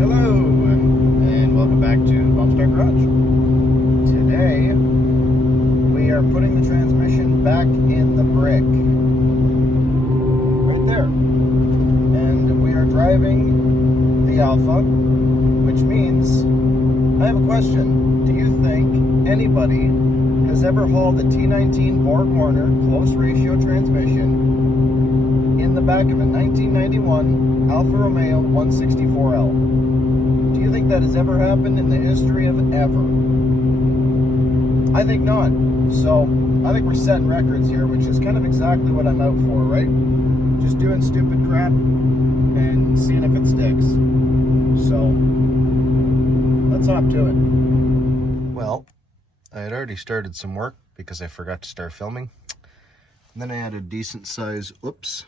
Hello, and welcome back to Bump Start Garage. Today, we are putting the transmission back in the brick. Right there. And we are driving the Alpha, which means, I have a question. Do you think anybody has ever hauled a T19 BorgWarner close ratio transmission in the back of a 1991 Alfa Romeo 164L? Do you think that has ever happened in the history of ever? I think not. So, I think we're setting records here, which is kind of exactly what I'm out for, right? Just doing stupid crap and seeing if it sticks. So, let's hop to it. Well, I had already started some work because I forgot to start filming. And then I had a decent size, oops.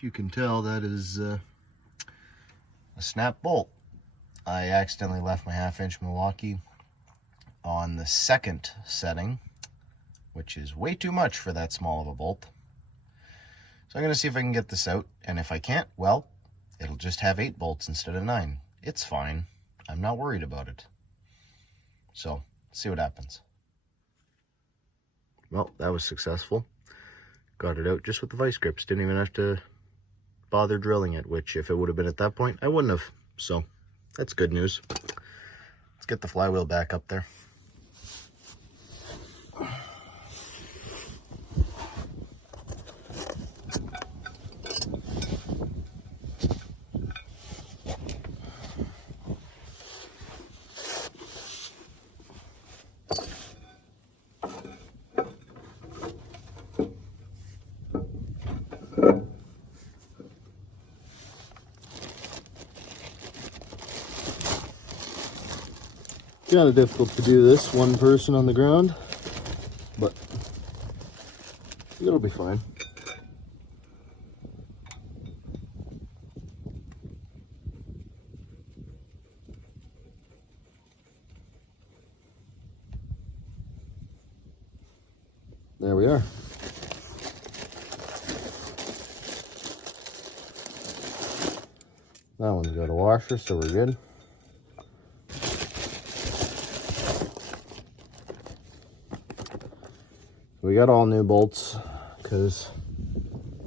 You can tell that is a snap bolt. I accidentally left my 1/2-inch Milwaukee on the second setting, which is way too much for that small of a bolt. So I'm going to see if I can get this out, and if I can't, well, it'll just have 8 bolts instead of 9. It's fine. I'm not worried about it. So, let's see what happens. Well, that was successful. Got it out just with the vice grips. Didn't even have to bother drilling it, which if it would have been at that point, I wouldn't have. So that's good news. Let's get the flywheel back up there. Kind of difficult to do this, one person on the ground, but it'll be fine. There we are. That one's got a washer, so we're good. We got all new bolts because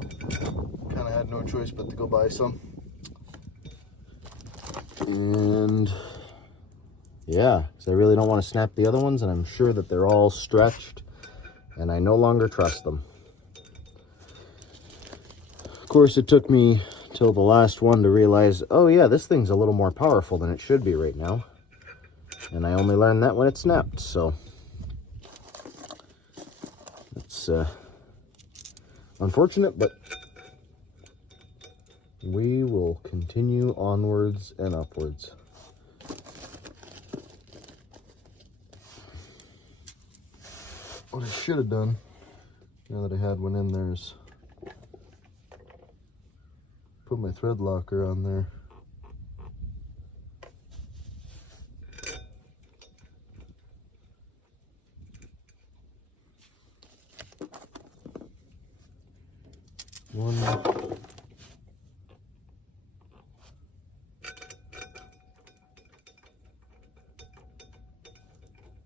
kind of had no choice but to go buy some. And yeah, because I really don't want to snap the other ones, and I'm sure that they're all stretched and I no longer trust them. Of course, it took me till the last one to realize, oh yeah, this thing's a little more powerful than it should be right now. And I only learned that when it snapped, so it's unfortunate, but we will continue onwards and upwards. What I should have done, now that I had one in there, is put my thread locker on there. One.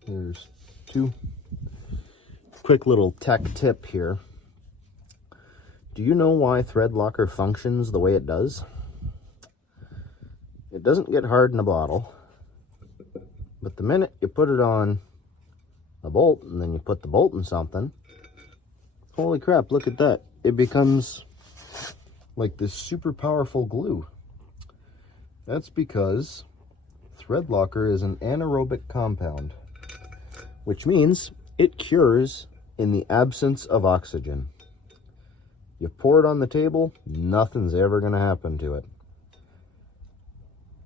There's 2. Quick little tech tip here. Do you know why thread locker functions the way it does? It doesn't get hard in a bottle, but the minute you put it on a bolt and then you put the bolt in something, holy crap, look at that. It becomes like this super powerful glue. That's because thread locker is an anaerobic compound, which means it cures in the absence of oxygen. You pour it on the table, nothing's ever going to happen to it.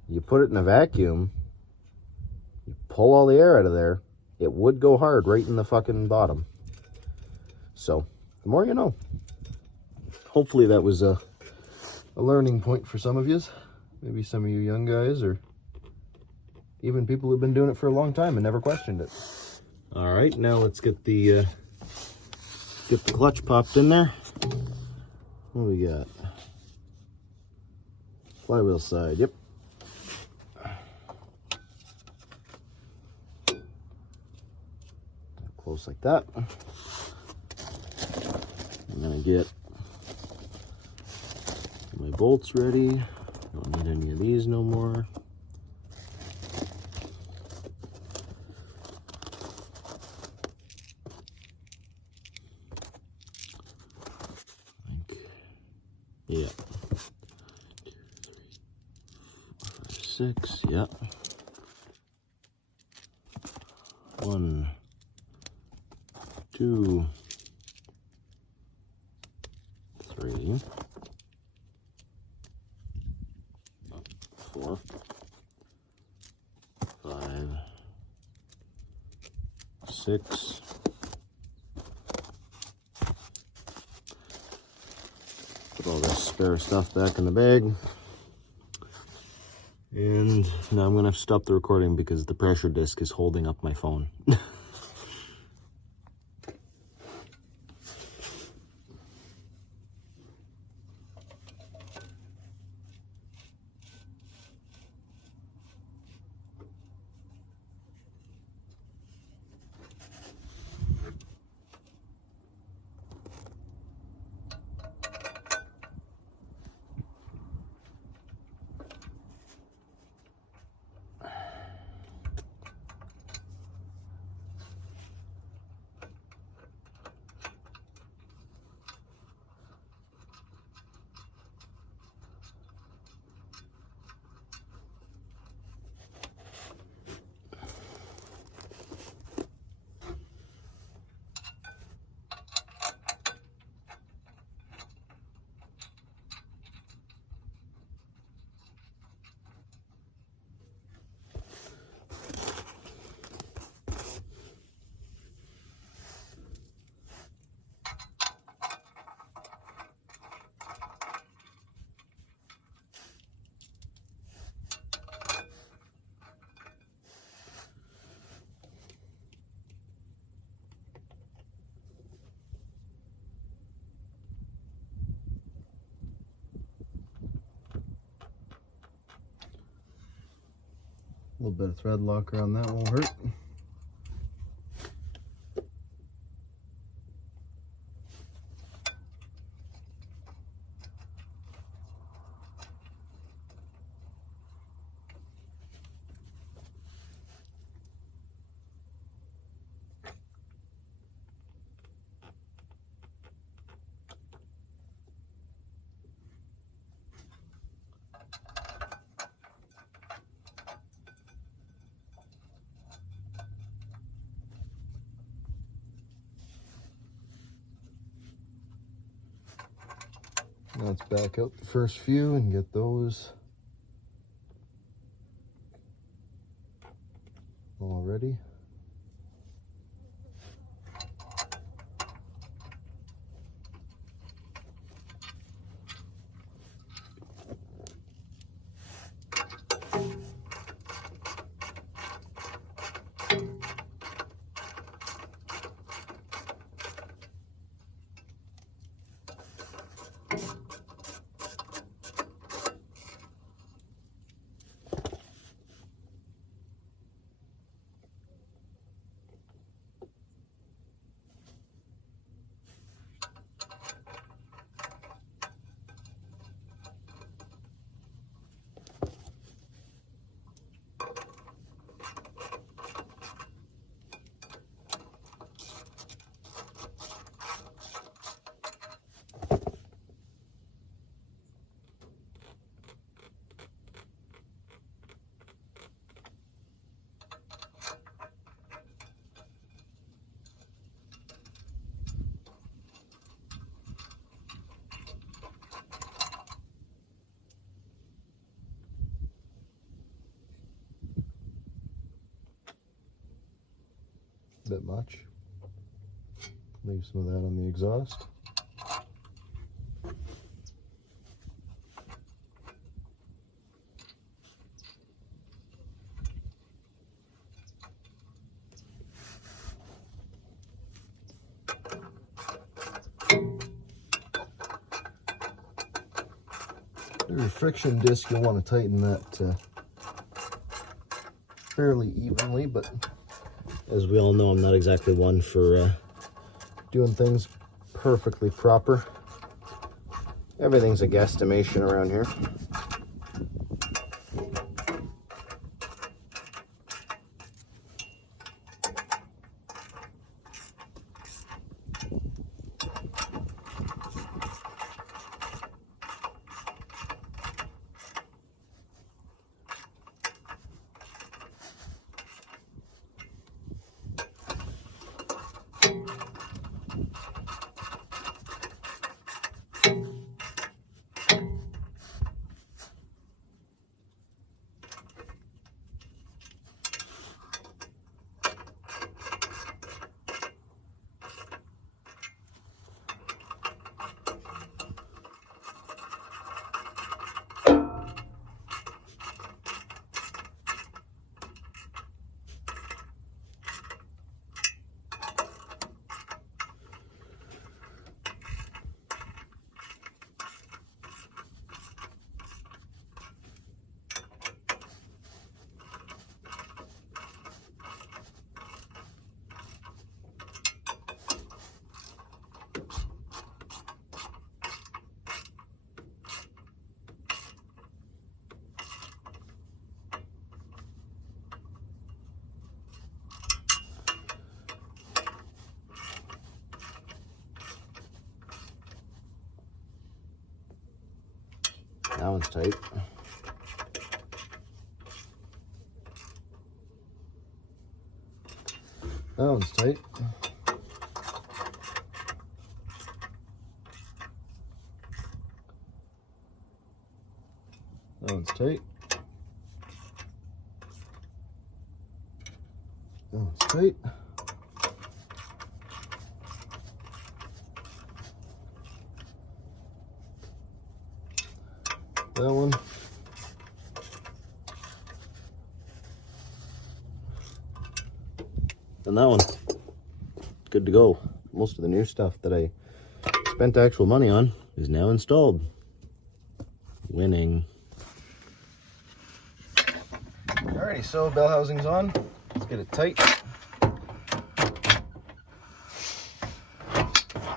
You put it in a vacuum, you pull all the air out of there, it would go hard right in the fucking bottom. So, the more you know. Hopefully that was a learning point for some of you. Maybe some of you young guys, or even people who've been doing it for a long time and never questioned it. All right, now let's get the clutch popped in there. What do we got? Flywheel side, yep. Close like that. I'm gonna get my bolts ready. Don't need any of these no more. Yeah. 2, 3, 4, 5, 6. Yeah. 1, 2, 3, 4, 5, 6. Put all this spare stuff back in the bag. And now I'm gonna have to stop the recording because the pressure disc is holding up my phone. A little bit of thread lock around that won't hurt. Now let's back out the first few and get those all ready. A bit much. Leave some of that on the exhaust. There's a friction disc. You'll want to tighten that fairly evenly, but as we all know, I'm not exactly one for doing things perfectly proper. Everything's a guesstimation around here. That one's tight. That one's tight. That one's tight. That one's tight. That one. And that one. Good to go. Most of the new stuff that I spent actual money on is now installed. Winning. Alrighty, so bell housing's on. Let's get it tight.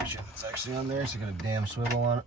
Shit, it's actually on there, so I got a damn swivel on it.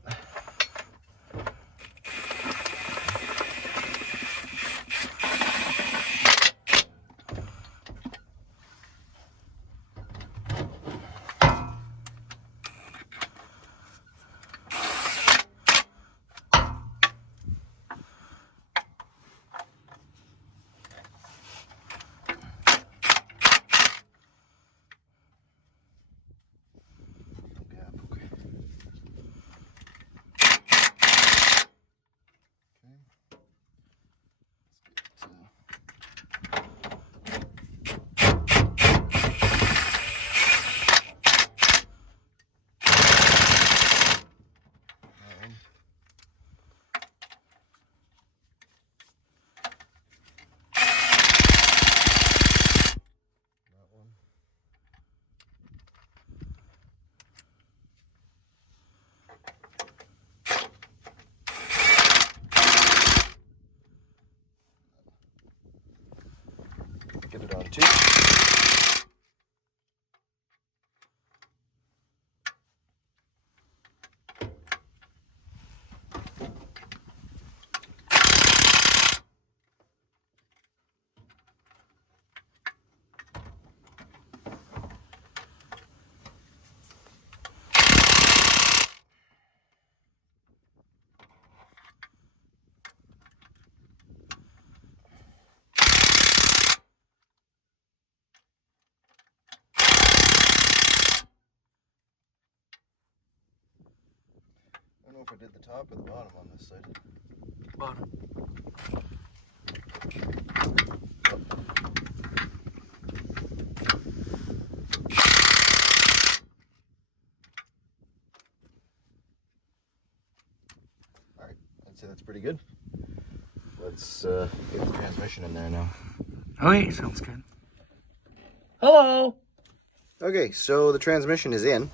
Get it on too. I don't know if I did the top or the bottom on this side. Bottom. Alright, I'd say that's pretty good. Let's get the transmission in there now. Okay, sounds good. Hello! Okay, so the transmission is in.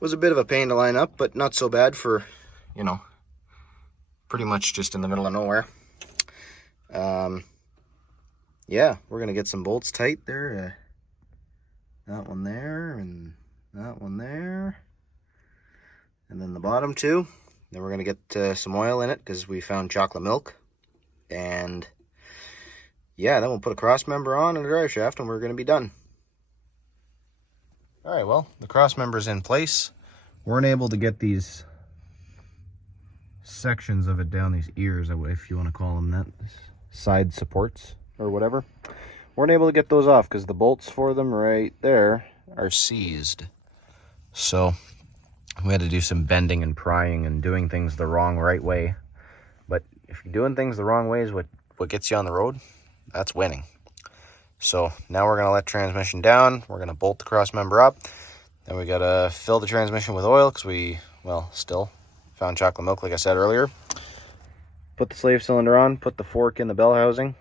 Was a bit of a pain to line up, but not so bad for, you know, pretty much just in the middle of nowhere. Yeah, we're gonna get some bolts tight there. That one there, and that one there, and then the bottom two. Then we're gonna get some oil in it because we found chocolate milk, and yeah, then we'll put a cross member on and a drive shaft, and we're gonna be done. All right, well, the cross member's in place. Weren't able to get these sections of it down, these ears, if you want to call them that, side supports or whatever. Weren't able to get those off because the bolts for them right there are seized. So we had to do some bending and prying and doing things the right way. But if you're doing things the wrong way is what gets you on the road, that's winning. So now we're going to let transmission down. We're going to bolt the cross member up. Then we got to fill the transmission with oil because we, well, still found chocolate milk, like I said earlier. Put the slave cylinder on, put the fork in the bell housing.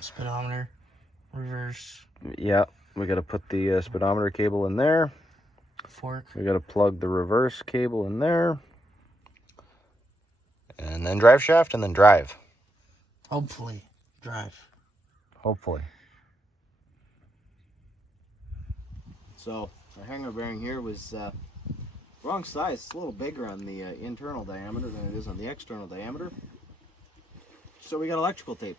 Speedometer, reverse. Yeah, we got to put the speedometer cable in there. Fork. We got to plug the reverse cable in there. And then drive shaft, and then drive. Hopefully, drive. Hopefully. So, our hanger bearing here was wrong size. It's a little bigger on the internal diameter than it is on the external diameter. So we got electrical tape.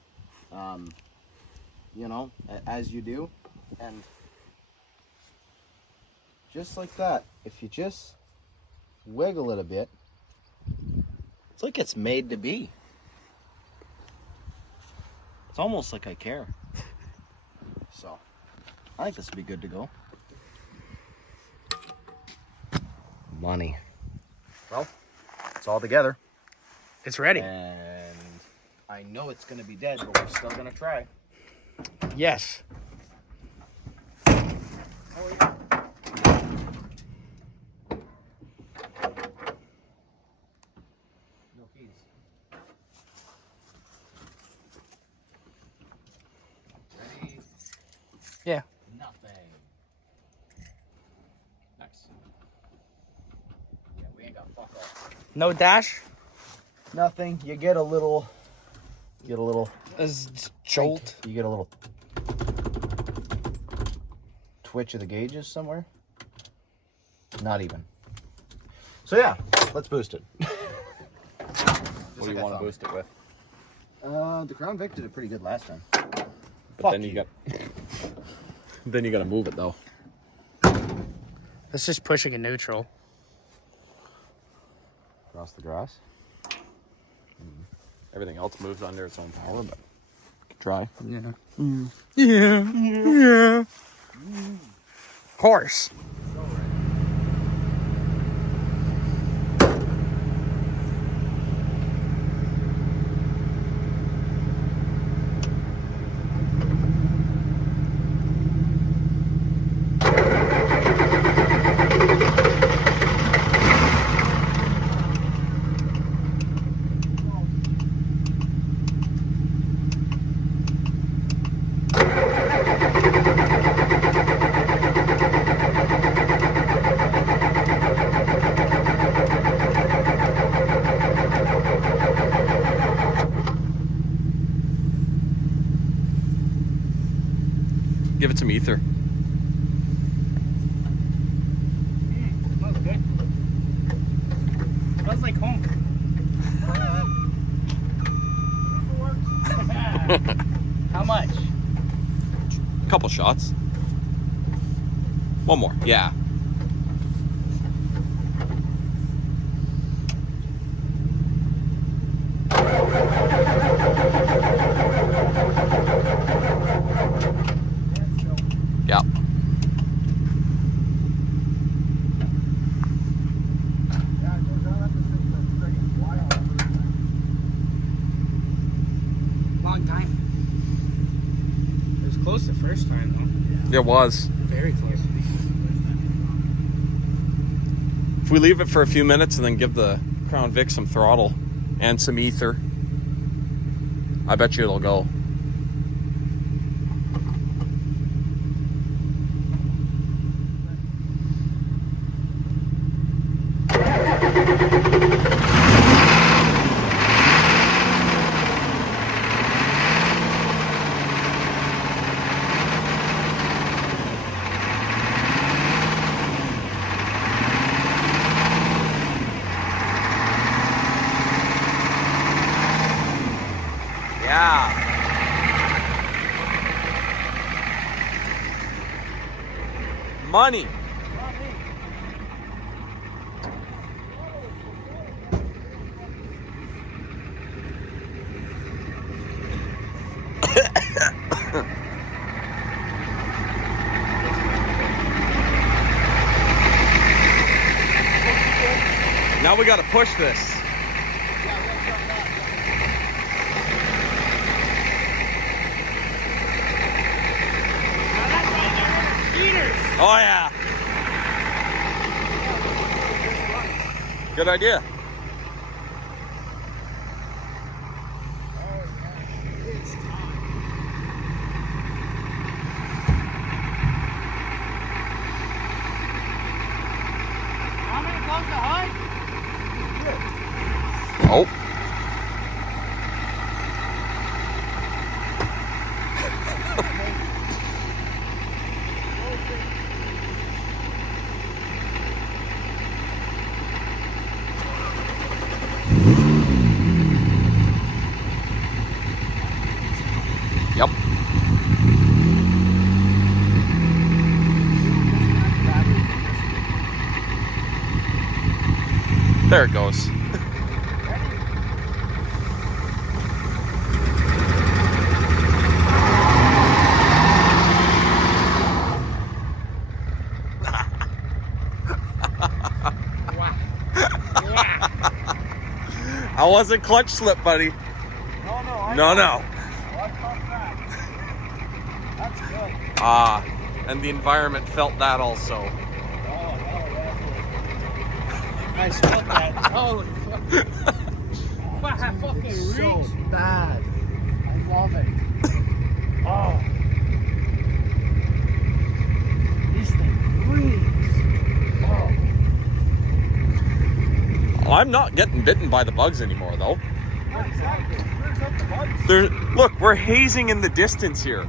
You know, as you do. And just like that, if you just wiggle it a bit, it's like it's made to be. It's almost like I care. So, I think this would be good to go. Money. Well, it's all together. It's ready. And I know it's going to be dead, but we're still going to try. Yes. No keys. Ready? Yeah. Nothing. Nice. Yeah, we ain't got fuck all. No dash? Nothing. You get a little Jolt. You get a little twitch of the gauges somewhere. Not even. So yeah, let's boost it. What do you want to boost it with? The Crown Vic did it pretty good last time. But then you got then you got to move it though. That's just pushing a neutral. Across the grass. Everything else moves under its own power, but try. Yeah. Yeah. Horse. Give it some ether. Smells good. Smells like home. How much? Couple shots. One more. Yeah. Yeah. Long time. It was close the first time though. It was. Very close. If we leave it for a few minutes and then give the Crown Vic some throttle and some ether, I bet you it'll go. money. Now we got to push this. Oh yeah. Good idea. How many close to high? Oh. Yep. There it goes. I wasn't clutch slip, buddy. No. That's good. And the environment felt that also. I spilled that. Holy fuck. Wow, fucking So reeks. bad. I love it. Oh. This thing breathes. Oh. I'm not getting bitten by the bugs anymore, though. Yeah, exactly. Where's up the bugs? Look, we're hazing in the distance here.